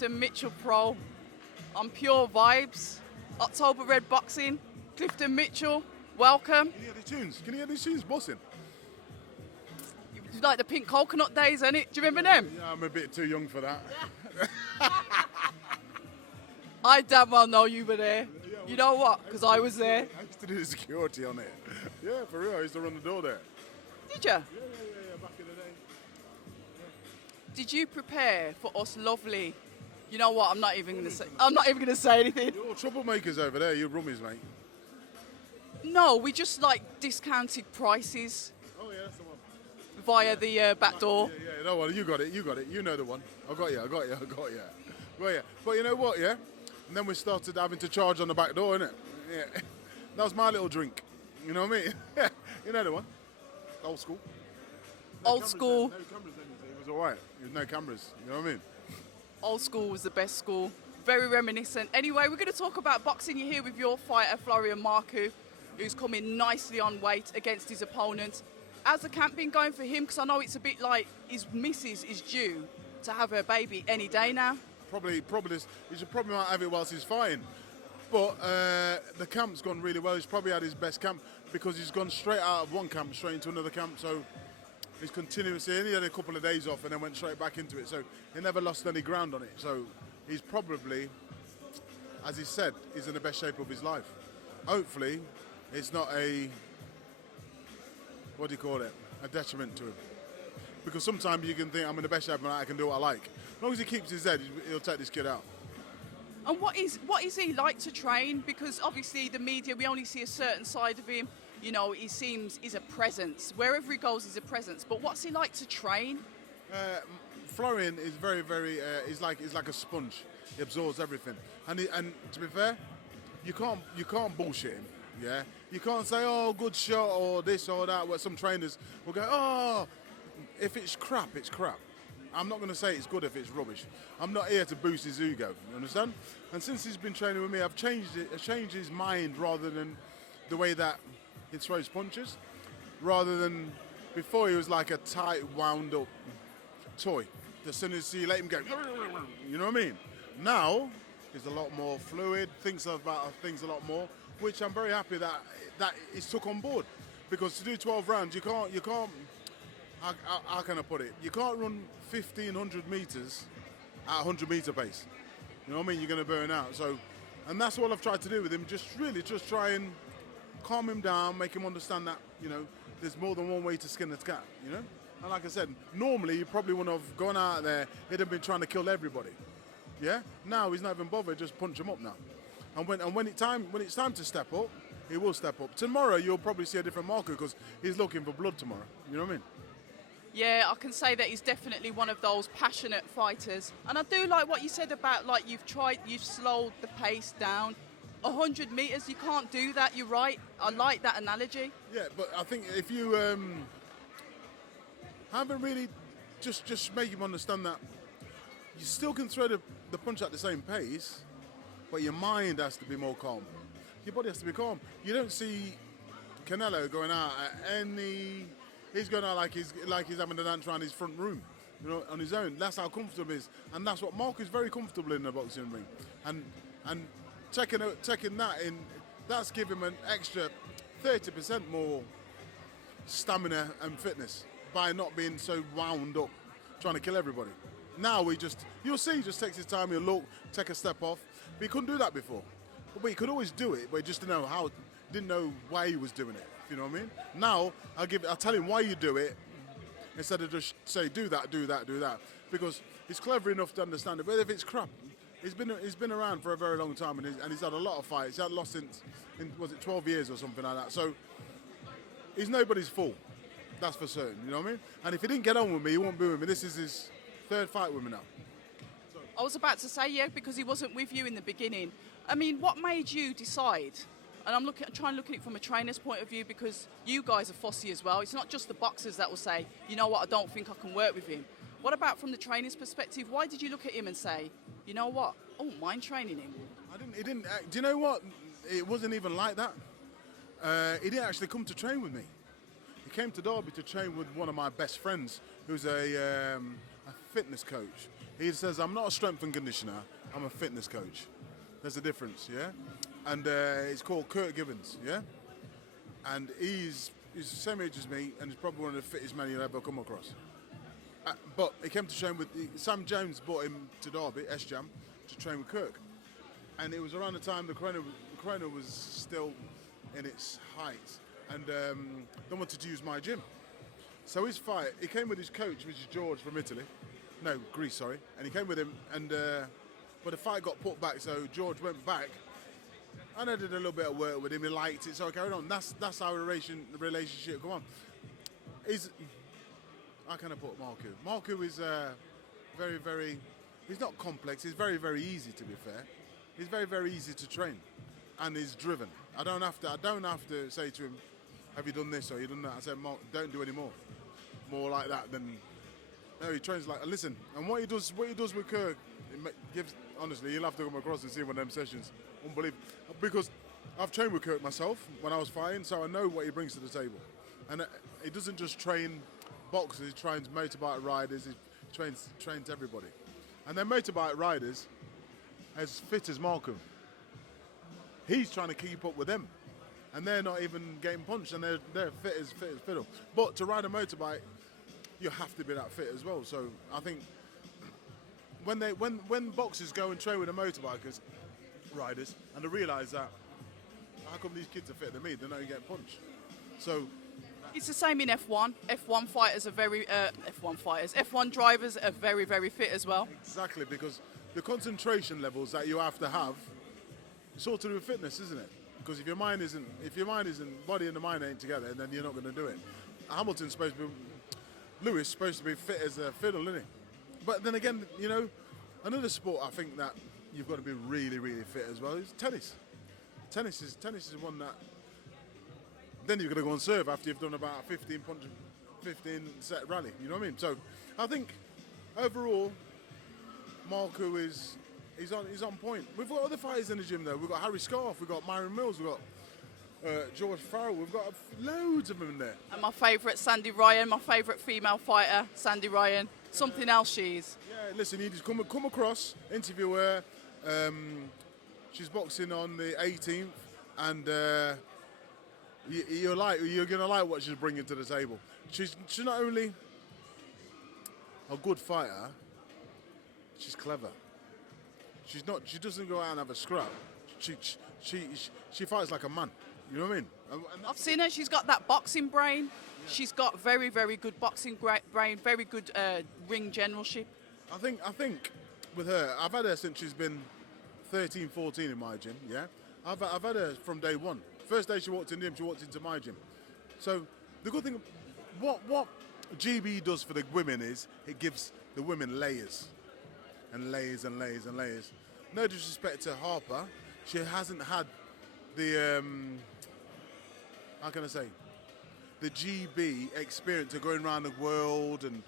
Clifton Mitchell Pro on Pure Vibes, October Red Boxing. Clifton Mitchell, welcome. Can you hear the tunes? Can you hear these tunes bossing? It's like the Pink Coconut days, isn't it? Do you remember them? Yeah, I'm a bit too young for that. I damn well know you were there. You know what? Because I was there. I used to do the security on it. Yeah, for real. I used to run the door there. Did you? Yeah, back in the day. Did you prepare for us lovely? You know what? I'm not even gonna say. I'm not even gonna say anything. You're all troublemakers over there. You're rummies, mate. No, we just like discounted prices Oh yeah, that's the one. via the back door. Yeah, no one. You got it. You know the one. I got you. Well, yeah. But you know what? Yeah. And then we started having to charge on the back door, innit? Yeah. That was my little drink. You know what I mean? You know the one. Old school. Old school. No cameras then. It was all right. There was no cameras. You know what I mean? Old school was the best school. Very reminiscent. Anyway, we're going to talk about boxing. You're here with your fighter, Florian Marku, who's coming nicely on weight against his opponent. How's the camp been going for him? Because I know it's a bit like his missus is due to have her baby any day now. Probably he should probably might have it whilst he's fighting. But the camp's gone really well. He's probably had his best camp because he's gone straight out of one camp straight into another camp. So he's continuously, he had a couple of days off and then went straight back into it. So he never lost any ground on it. So he's probably, as he said, he's in the best shape of his life. Hopefully it's not a, what do you call it, a detriment to him. Because sometimes you can think, I'm in the best shape and I can do what I like. As long as he keeps his head, he'll take this kid out. And what is he like to train? Because obviously the media, we only see a certain side of him. You know, he seems he's a presence. Wherever he goes, he's a presence. But what's he like to train? Florian is very, he's like a sponge. He absorbs everything. And to be fair, you can't bullshit him. Yeah, you can't say, oh, good shot or this or that. Where some trainers will go, oh, if it's crap, it's crap. I'm not going to say it's good if it's rubbish. I'm not here to boost his ego, you understand? And since he's been training with me, I've changed his mind rather than the way that he throws punches. Rather than before, he was like a tight, wound up toy. As soon as you let him go, you know what I mean? Now, he's a lot more fluid, thinks about things a lot more, which I'm very happy that he's took on board. Because to do 12 rounds, you can't. How can I put it? You can't run 1,500 meters at 100 meter pace. You know what I mean? You're going to burn out. So, and that's what I've tried to do with him. Just try and calm him down, make him understand that, you know, there's more than one way to skin a cat, you know? And like I said, normally you probably wouldn't have gone out there, he'd have been trying to kill everybody. Yeah? Now he's not even bothered, just punch him up now. And when it's time to step up, he will step up. Tomorrow you'll probably see a different Marku because he's looking for blood tomorrow. You know what I mean? Yeah, I can say that he's definitely one of those passionate fighters. And I do like what you said about, like, you've slowed the pace down. 100 metres, you can't do that, you're right. I like that analogy. Yeah, but I think if you haven't really just make him understand that you still can throw the punch at the same pace, but your mind has to be more calm. Your body has to be calm. You don't see CANELO going out at any... He's going out like he's having a dance around his front room, you know, on his own. That's how comfortable he is, and that's what Mark is very comfortable in the boxing ring, and taking that in, that's giving him an extra 30% more stamina and fitness by not being so wound up, trying to kill everybody. Now you'll see, he just takes his time, he'll look, take a step off. But he couldn't do that before. But he could always do it, but he just didn't know why he was doing it. You know what I mean? Now I'll tell him why you do it instead of just say do that, because he's clever enough to understand it. But if it's crap, he's been around for a very long time and he's had a lot of fights. He had lost since was it 12 years or something like that. So he's nobody's fool. That's for certain. You know what I mean? And if he didn't get on with me, he won't be with me. This is his third fight with me now. So. I was about to say, yeah, because he wasn't with you in the beginning. I mean, what made you decide? And I'm trying to look at it from a trainer's point of view, because you guys are fussy as well. It's not just the boxers that will say, you know what, I don't think I can work with him. What about from the trainer's perspective? Why did you look at him and say, you know what, I don't mind training him? He didn't. Do you know what? It wasn't even like that. He didn't actually come to train with me. He came to Derby to train with one of my best friends, who's a fitness coach. He says, I'm not a strength and conditioner, I'm a fitness coach. There's a difference, yeah? And it's called Kurt Gibbons, yeah? And he's the same age as me, and he's probably one of the fittest men you'll ever come across. But he came to train with, Sam Jones brought him to Derby, S-Jam, to train with Kirk. And it was around the time the corona was still in its height, and they wanted to use my gym. So his fight, he came with his coach, which is George from Italy. No, Greece, sorry. And he came with him, and but the fight got put back, so George went back. And I did a little bit of work with him, he liked it, so I carried on. That's how the relationship come on. How can I put Marku? Marku is very, very, he's not complex, he's very, very easy, to be fair. He's very, very easy to train, and he's driven. I don't have to say to him, have you done this or you done that? I said, Mark, don't do any more. More like that than, no, he trains like, listen, and what he does with Kirk, it gives, honestly, you'll have to come across and see one of them sessions. Unbelievable. Because I've trained with Kirk myself when I was fighting, so I know what he brings to the table. And he doesn't just train boxers, he trains motorbike riders, he trains everybody. And then motorbike riders, as fit as Marku, he's trying to keep up with them. And they're not even getting punched, and they're fit as fiddle. But to ride a motorbike, you have to be that fit as well. So I think when boxers go and train with the motorbikers, riders, and they realise that, how come these kids are fitter than me? They're not getting punched. So it's the same in F1. F1 fighters are very F1 drivers are very, very fit as well. Exactly, because the concentration levels that you have to have, it's all to do with fitness, isn't it? Because if your mind isn't, body and the mind ain't together, then you're not going to do it. Hamilton's supposed to be, Lewis supposed to be fit as a fiddle, isn't he? But then again, you know, another sport I think that you've got to be really, really fit as well is tennis. Tennis is one that, then you're going to go and serve after you've done about a 15 set rally, you know what I mean? So I think overall, Marku he's on point. We've got other fighters in the gym though. We've got Harry Scarf, we've got Myron Mills, we've got George Farrell, we've got loads of them in there. And my favourite, Sandy Ryan, my favourite female fighter, Sandy Ryan. Something else she is. Yeah, listen, you just come across, interview her. She's boxing on the 18th, and you're gonna like what she's bringing to the table. She's not only a good fighter, she's clever. She doesn't go out and have a scrap. She fights like a man. You know what I mean? I've seen her. She's got that boxing brain. Yeah. She's got very, very good boxing brain. Very good ring generalship. I think with her, I've had her since she's been 13, 14 in my gym. Yeah, I've had her from day one. First day she walked in the gym, she walked into my gym. So the good thing, what GB does for the women is it gives the women layers and layers and layers and layers. No disrespect to Harper, she hasn't had the how can I say, the GB experience of going around the world and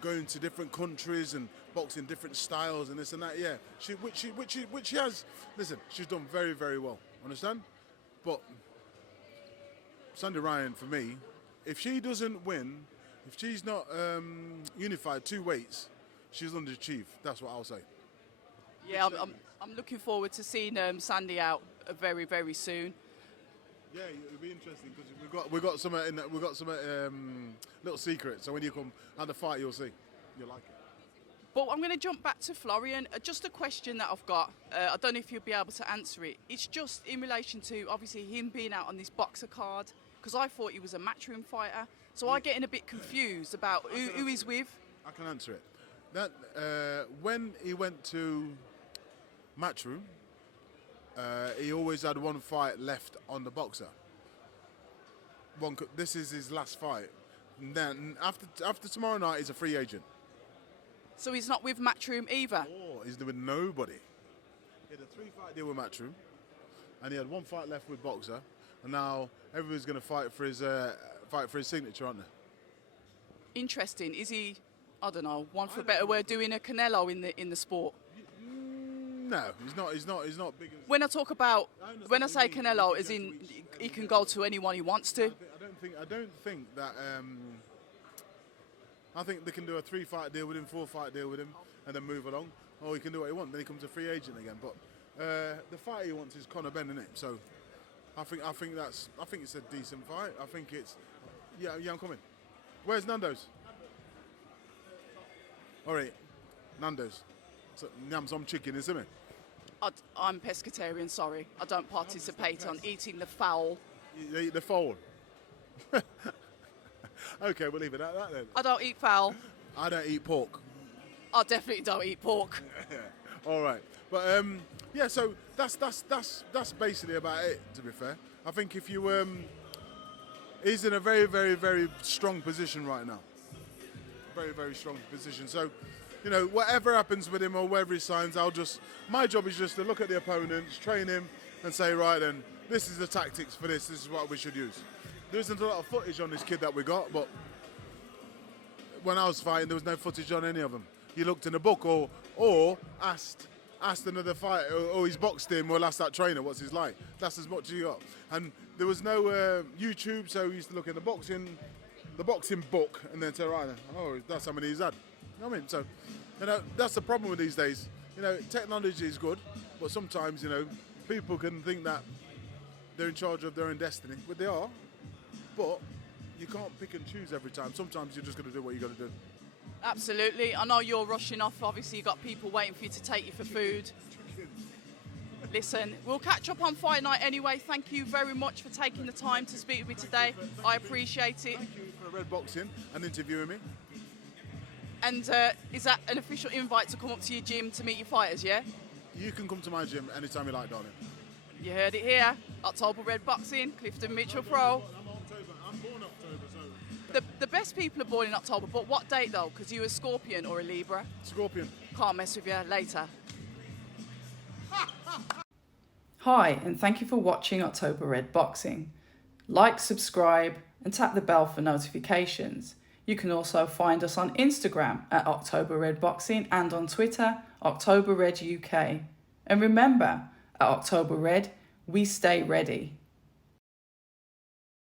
going to different countries and boxing different styles and this and that. Yeah, which she has. Listen, she's done very, very well. Understand? But Sandy Ryan, for me, if she doesn't win, if she's not unified two weights, she's underachieved. That's what I'll say. Yeah, I'm looking forward to seeing Sandy out very, very soon. Yeah, it'll be interesting because we've got some little secrets. So when you come at the fight, you'll see, you'll like it. But I'm going to jump back to Florian. Just a question that I've got. I don't know if you'll be able to answer it. It's just in relation to obviously him being out on this boxer card, because I thought he was a matchroom fighter. So I'm getting a bit confused about who he's with. I can answer it. That when he went to matchroom, he always had one fight left on the boxer. This is his last fight. And then after tomorrow night, he's a free agent. So he's not with Matchroom either? Oh, he's with nobody. He had a 3-fight deal with Matchroom, and he had one fight left with Boxer, and now everybody's going to fight for his signature, aren't they? Interesting. Is he, I don't know, one for a better word, doing a CANELO in the sport? No, he's not big. When I talk about, when I say CANELO, as in he can go to anyone he wants to. I don't think that. I think they can do a 3-fight deal with him, 4-fight deal with him, and then move along, or he can do what he wants. Then he becomes a free agent again. But the fight he wants is Conor Benn, isn't it? So I think it's a decent fight. I think it's yeah, I'm coming. Where's Nando's? All right, Nando's. So, Nyam some chicken, isn't it? I'm pescatarian, sorry. I don't participate on eating the fowl. You eat the fowl? Okay, we'll leave it at that then. I don't eat fowl. I don't eat pork. I definitely don't eat pork. All right. But, yeah, so that's basically about it, to be fair. I think if you... he's in a very, very, very strong position right now. Very, very strong position. So... You know, whatever happens with him or wherever he signs, my job is just to look at the opponents, train him, and say, right then, this is the tactics for this is what we should use. There isn't a lot of footage on this kid that we got, but when I was fighting, there was no footage on any of them. You looked in a book or asked another fighter, or he's boxed him, or asked that trainer, what's his like? That's as much as you got. And there was no YouTube, so we used to look in the boxing book, and then say, right then, oh, that's how many he's had. You know what I mean? So, you know, that's the problem with these days. You know, technology is good, but sometimes, you know, people can think that they're in charge of their own destiny. But they are. But you can't pick and choose every time. Sometimes you're just going to do what you got to do. Absolutely. I know you're rushing off. Obviously, you've got people waiting for you to take you for food. Listen, we'll catch up on fight night anyway. Thank you very much for taking the time to speak with me today. I appreciate it. Thank you for Red Boxing and interviewing me. And is that an official invite to come up to your gym to meet your fighters, yeah? You can come to my gym anytime you like, darling. You heard it here. October Red Boxing, Clifton Mitchell Pro. I'm born October, so... The best people are born in October, but what date though? Because you a Scorpion or a Libra? Scorpion. Can't mess with you. Later. Hi, and thank you for watching October Red Boxing. Like, subscribe, and tap the bell for notifications. You can also find us on Instagram at October Red Boxing and on Twitter, October Red UK. And remember, at October Red, we stay ready.